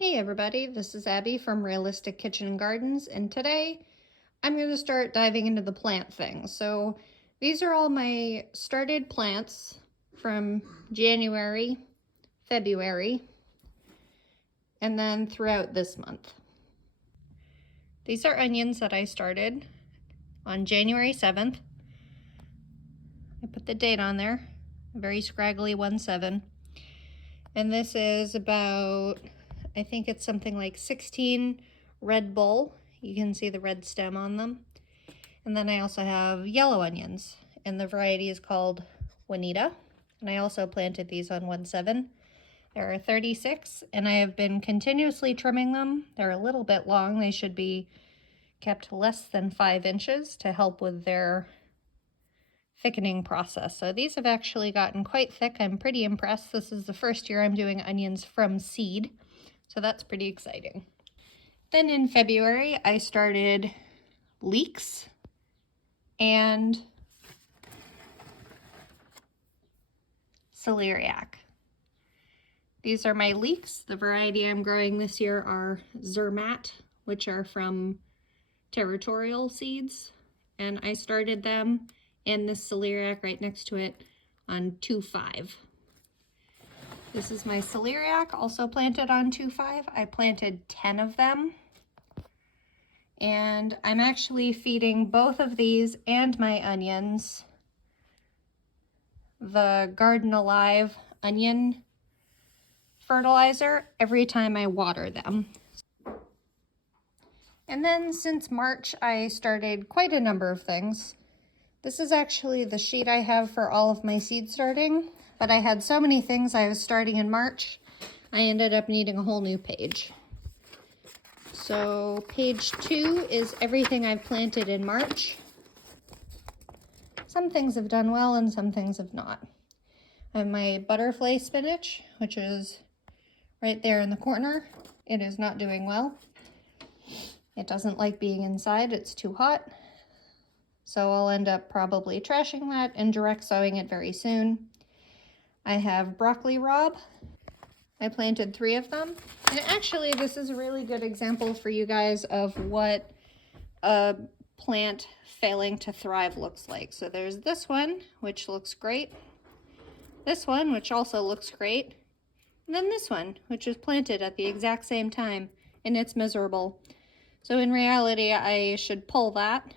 Hey everybody, this is Abby from Realistic Kitchen and Gardens, and today I'm going to start diving into the plant thing. So these are all my started plants from January, February, and then throughout this month. These are onions that I started on January 7th. I put the date on there, a very scraggly 1/7. And this is about, I think it's something like 16 Red Bull. You can see the red stem on them. And then I also have yellow onions, and the variety is called Juanita. And I also planted these on 1/7. There are 36, and I have been continuously trimming them. They're a little bit long. They should be kept less than 5 inches to help with their thickening process. So these have actually gotten quite thick. I'm pretty impressed. This is the first year I'm doing onions from seed, so that's pretty exciting. Then in February, I started leeks and celeriac. These are my leeks. The variety I'm growing this year are Zermatt, which are from territorial seeds, and I started them and this celeriac right next to it on 2/5. This is my celeriac, also planted on 2/5. I planted 10 of them. And I'm actually feeding both of these and my onions the Garden Alive onion fertilizer every time I water them. And then since March, I started quite a number of things. This is actually the sheet I have for all of my seed starting, but I had so many things I was starting in March, I ended up needing a whole new page. So page 2 is everything I've planted in March. Some things have done well and some things have not. I have my butterfly spinach, which is right there in the corner. It is not doing well. It doesn't like being inside, it's too hot. So I'll end up probably trashing that and direct sowing it very soon. I have broccoli raab. I planted 3 of them. And actually, this is a really good example for you guys of what a plant failing to thrive looks like. So there's this one, which looks great. This one, which also looks great. And then this one, which was planted at the exact same time, and it's miserable. So in reality, I should pull that.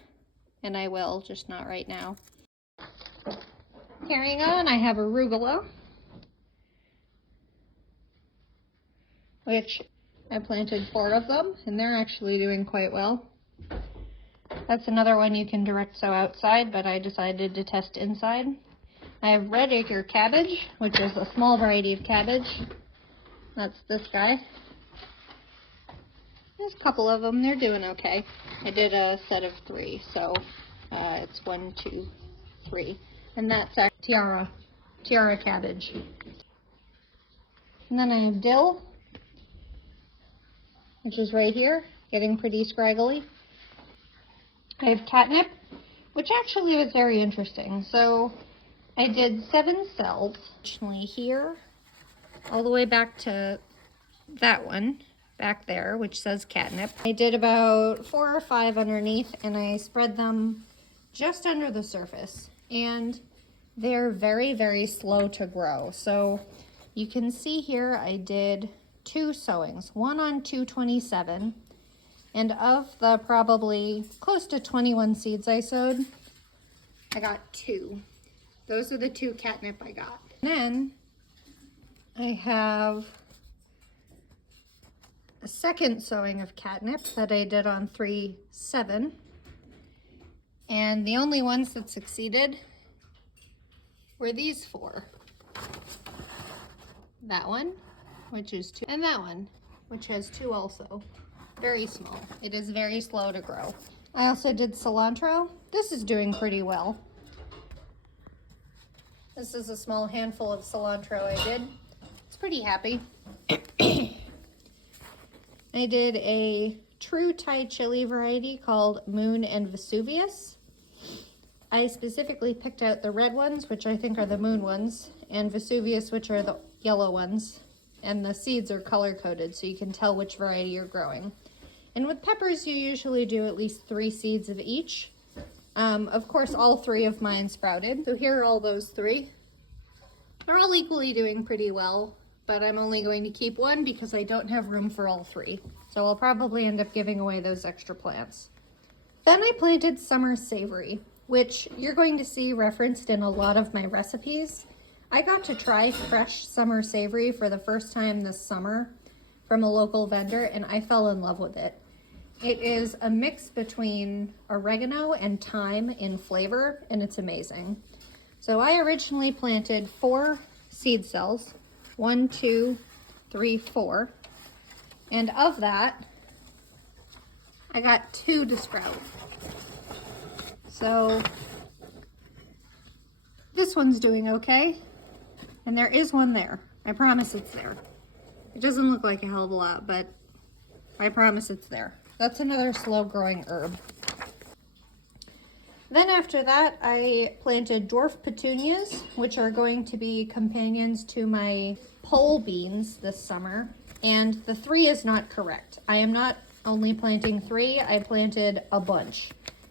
And I will, just not right now. Carrying on, I have arugula, which I planted 4 of them, and they're actually doing quite well. That's another one you can direct sow outside, but I decided to test inside. I have red acre cabbage, which is a small variety of cabbage. That's this guy. There's a couple of them, they're doing okay. I did a set of 3, so it's 1, 2, 3. And that's a tiara cabbage. And then I have dill, which is right here, getting pretty scraggly. I have catnip, which actually was very interesting. So I did 7 cells, actually here, all the way back to that one. Back there, which says catnip. I did about 4 or 5 underneath, and I spread them just under the surface, and they're very, very slow to grow. So you can see here I did 2 sowings, one on 2/27, and of the probably close to 21 seeds I sowed, I got 2. Those are the 2 catnip I got. And then I have a second sowing of catnip that I did on 3/7, and the only ones that succeeded were these 4. That one, which is 2, and that one, which has 2 also. Very small. It is very slow to grow. I also did cilantro. This is doing pretty well. This is a small handful of cilantro I did. It's pretty happy. I did a true Thai chili variety called Moon and Vesuvius. I specifically picked out the red ones, which I think are the moon ones, and Vesuvius, which are the yellow ones. and the seeds are color-coded so you can tell which variety you're growing. And with peppers, you usually do at least 3 seeds of each. Of course, all 3 of mine sprouted. So here are all those 3. They're all equally doing pretty well, but I'm only going to keep one because I don't have room for all 3. So I'll probably end up giving away those extra plants. Then I planted summer savory, which you're going to see referenced in a lot of my recipes. I got to try fresh summer savory for the first time this summer from a local vendor, and I fell in love with it. It is a mix between oregano and thyme in flavor, and it's amazing. So I originally planted 4 seed cells, 1, 2, 3, 4. And of that, I got 2 to sprout. So this one's doing okay. And there is one there. I promise it's there. It doesn't look like a hell of a lot, but I promise it's there. That's another slow growing herb. Then after that, I planted dwarf petunias, which are going to be companions to my pole beans this summer. And the 3 is not correct. I am not only planting 3, I planted a bunch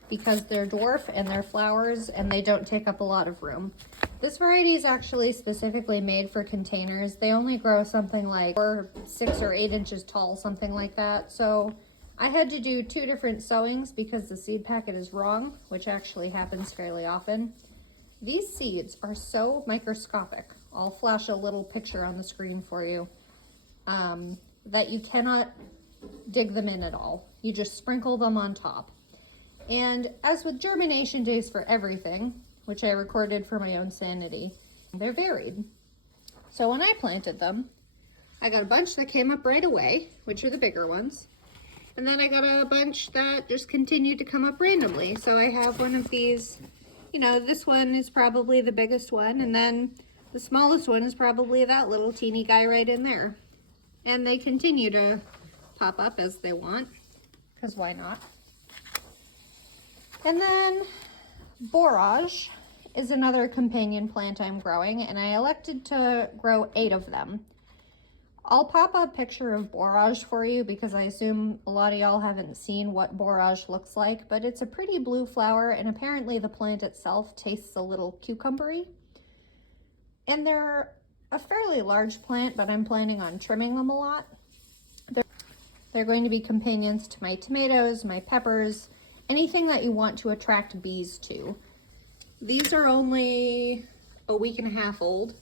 because they're dwarf and they're flowers and they don't take up a lot of room. This variety is actually specifically made for containers. They only grow something like 6 or 8 inches tall, something like that. So I had to do 2 different sowings because the seed packet is wrong, which actually happens fairly often. These seeds are so microscopic. I'll flash a little picture on the screen for you, that you cannot dig them in at all. You just sprinkle them on top. And as with germination days for everything, which I recorded for my own sanity, they're varied. So when I planted them, I got a bunch that came up right away, which are the bigger ones. And then I got a bunch that just continued to come up randomly. So I have one of these, you know, this one is probably the biggest one. And then the smallest one is probably that little teeny guy right in there. And they continue to pop up as they want, because why not? And then borage is another companion plant I'm growing, and I elected to grow 8 of them. I'll pop a picture of borage for you because I assume a lot of y'all haven't seen what borage looks like, but it's a pretty blue flower, and apparently the plant itself tastes a little cucumbery. And they're a fairly large plant, but I'm planning on trimming them a lot. They're going to be companions to my tomatoes, my peppers, anything that you want to attract bees to. These are only a week and a half old,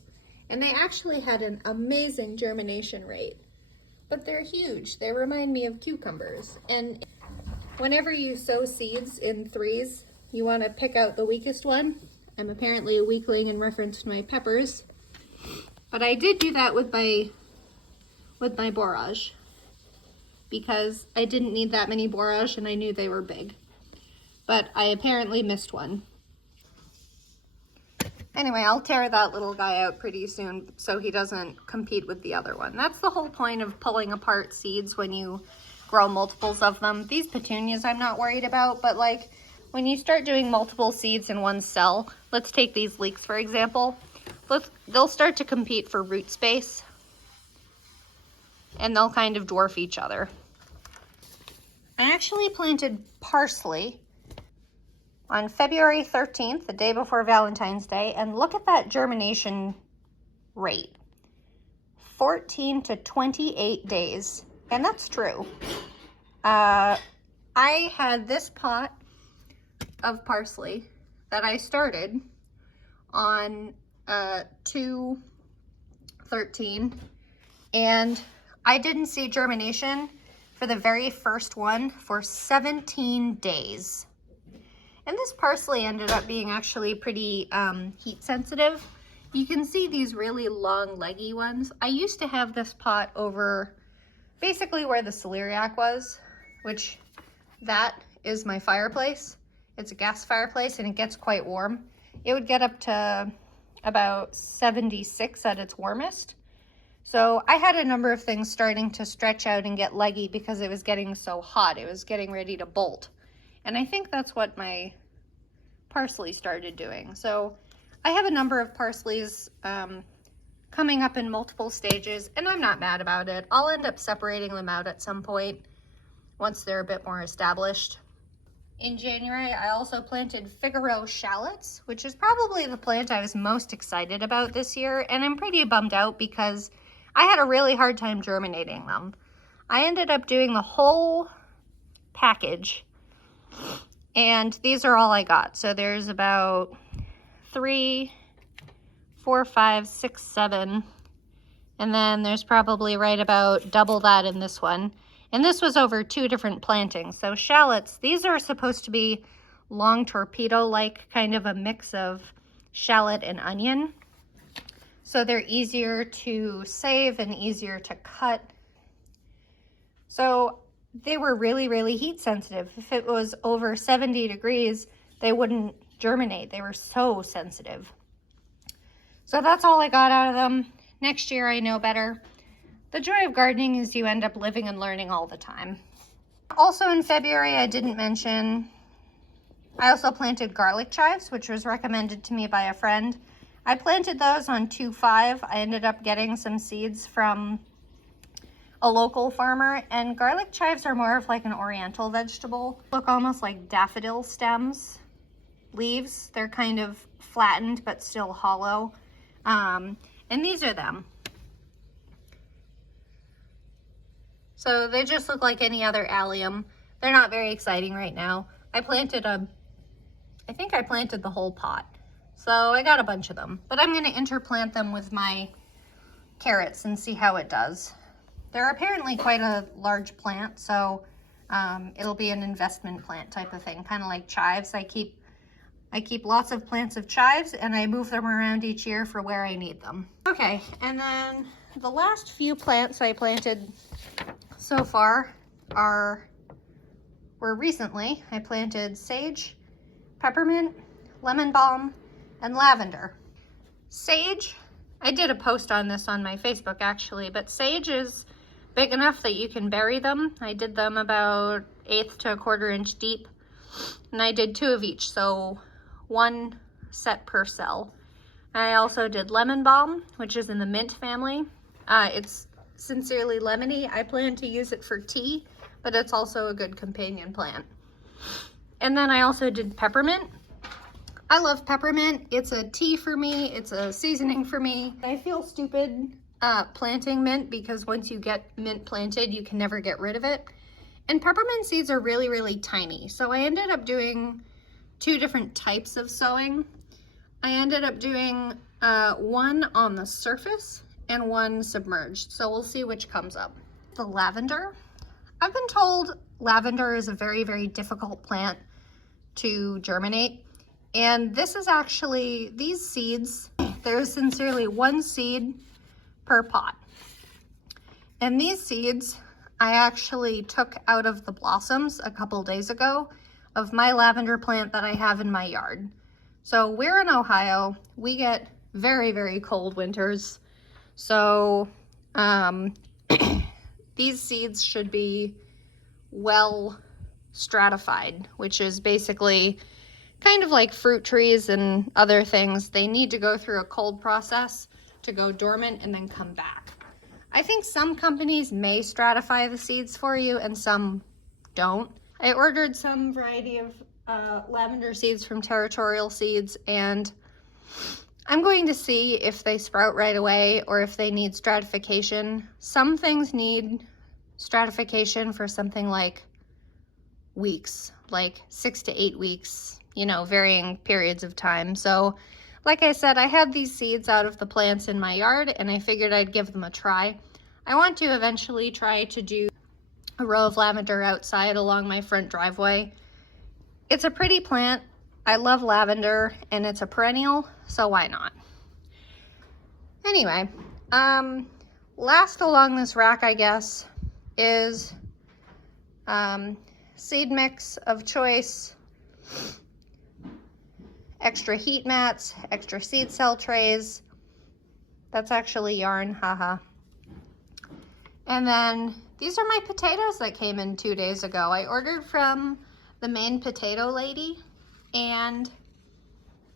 and they actually had an amazing germination rate, but they're huge. They remind me of cucumbers. And whenever you sow seeds in 3s, you want to pick out the weakest one. I'm apparently a weakling in reference to my peppers, but I did do that with my borage because I didn't need that many borage and I knew they were big. But I apparently missed one. Anyway, I'll tear that little guy out pretty soon so he doesn't compete with the other one. That's the whole point of pulling apart seeds when you grow multiples of them. These petunias I'm not worried about, but like when you start doing multiple seeds in one cell, let's take these leeks for example, they'll start to compete for root space and they'll kind of dwarf each other. I actually planted parsley on February 13th, the day before Valentine's Day, and look at that germination rate. 14 to 28 days, and that's true. I had this pot of parsley that I started on 2/13, and I didn't see germination for the very first one for 17 days. And this parsley ended up being actually pretty heat sensitive. You can see these really long leggy ones. I used to have this pot over basically where the celeriac was, which that is my fireplace. It's a gas fireplace and it gets quite warm. It would get up to about 76 at its warmest. So I had a number of things starting to stretch out and get leggy because it was getting so hot. It was getting ready to bolt. And I think that's what my parsley started doing. So I have a number of parsleys coming up in multiple stages, and I'm not mad about it. I'll end up separating them out at some point once they're a bit more established. In January, I also planted Figaro shallots, which is probably the plant I was most excited about this year, and I'm pretty bummed out because I had a really hard time germinating them. I ended up doing the whole package, and these are all I got. So there's about 3, 4, 5, 6, 7, and then there's probably right about double that in this one. And this was over 2 different plantings. So shallots, these are supposed to be long torpedo-like, kind of a mix of shallot and onion. So they're easier to save and easier to cut. So they were really, really heat sensitive. If it was over 70 degrees, they wouldn't germinate. They were so sensitive. So that's all I got out of them. Next year I know better. The joy of gardening is you end up living and learning all the time. Also in February, I didn't mention, I also planted garlic chives, which was recommended to me by a friend. I planted those on 2.5. I ended up getting some seeds from a local farmer, and garlic chives are more of like an oriental vegetable. Look almost like daffodil stems, leaves. They're kind of flattened but still hollow. And these are them. So they just look like any other allium. They're not very exciting right now. I think I planted the whole pot. So I got a bunch of them, but I'm gonna interplant them with my carrots and see how it does. They're apparently quite a large plant, so it'll be an investment plant type of thing, kind of like chives. I keep lots of plants of chives and I move them around each year for where I need them. Okay, and then the last few plants I planted so far were recently. I planted sage, peppermint, lemon balm, and lavender. Sage, I did a post on this on my Facebook actually, but sage is big enough that you can bury them. I did them about 1/8 to 1/4 inch deep, and I did 2 of each, so 1 set per cell. I also did lemon balm, which is in the mint family. It's sincerely lemony. I plan to use it for tea, but it's also a good companion plant. And then I also did peppermint. I love peppermint. It's a tea for me. It's a seasoning for me. I feel stupid planting mint because once you get mint planted, you can never get rid of it. And peppermint seeds are really, really tiny. So I ended up doing 2 different types of sowing. I ended up doing 1 on the surface and 1 submerged. So we'll see which comes up. The lavender. I've been told lavender is a very, very difficult plant to germinate. And this is actually, these seeds, there's sincerely 1 seed per pot. And these seeds, I actually took out of the blossoms a couple days ago of my lavender plant that I have in my yard. So we're in Ohio. We get very, very cold winters. So these seeds should be well stratified, which is basically kind of like fruit trees and other things. They need to go through a cold process to go dormant and then come back. I think some companies may stratify the seeds for you and some don't. I ordered some variety of lavender seeds from Territorial Seeds, and I'm going to see if they sprout right away or if they need stratification. Some things need stratification for something like weeks, like 6 to 8 weeks, you know, varying periods of time. So like I said, I had these seeds out of the plants in my yard and I figured I'd give them a try. I want to eventually try to do a row of lavender outside along my front driveway. It's a pretty plant. I love lavender and it's a perennial, so why not? Anyway, last along this rack, I guess, is seed mix of choice, extra heat mats, extra seed cell trays. That's actually yarn, haha. And then these are my potatoes that came in 2 days ago. I ordered from the Maine potato lady and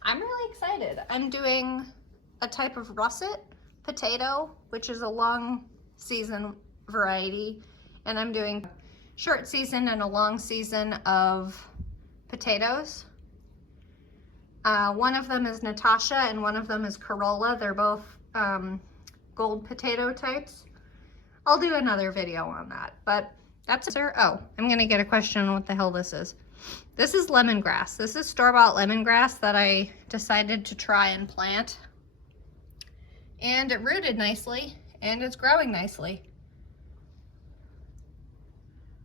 I'm really excited. I'm doing a type of russet potato, which is a long season variety, and I'm doing short season and a long season of potatoes. One of them is Natasha and one of them is Corolla. They're both gold potato types. I'll do another video on that, but that's it. Oh, I'm gonna get a question on what the hell this is. This is lemongrass. This is store-bought lemongrass that I decided to try and plant. And it rooted nicely and it's growing nicely.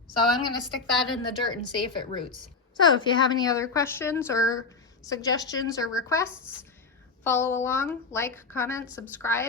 So I'm gonna stick that in the dirt and see if it roots. So if you have any other questions or suggestions or requests, follow along, like, comment, subscribe.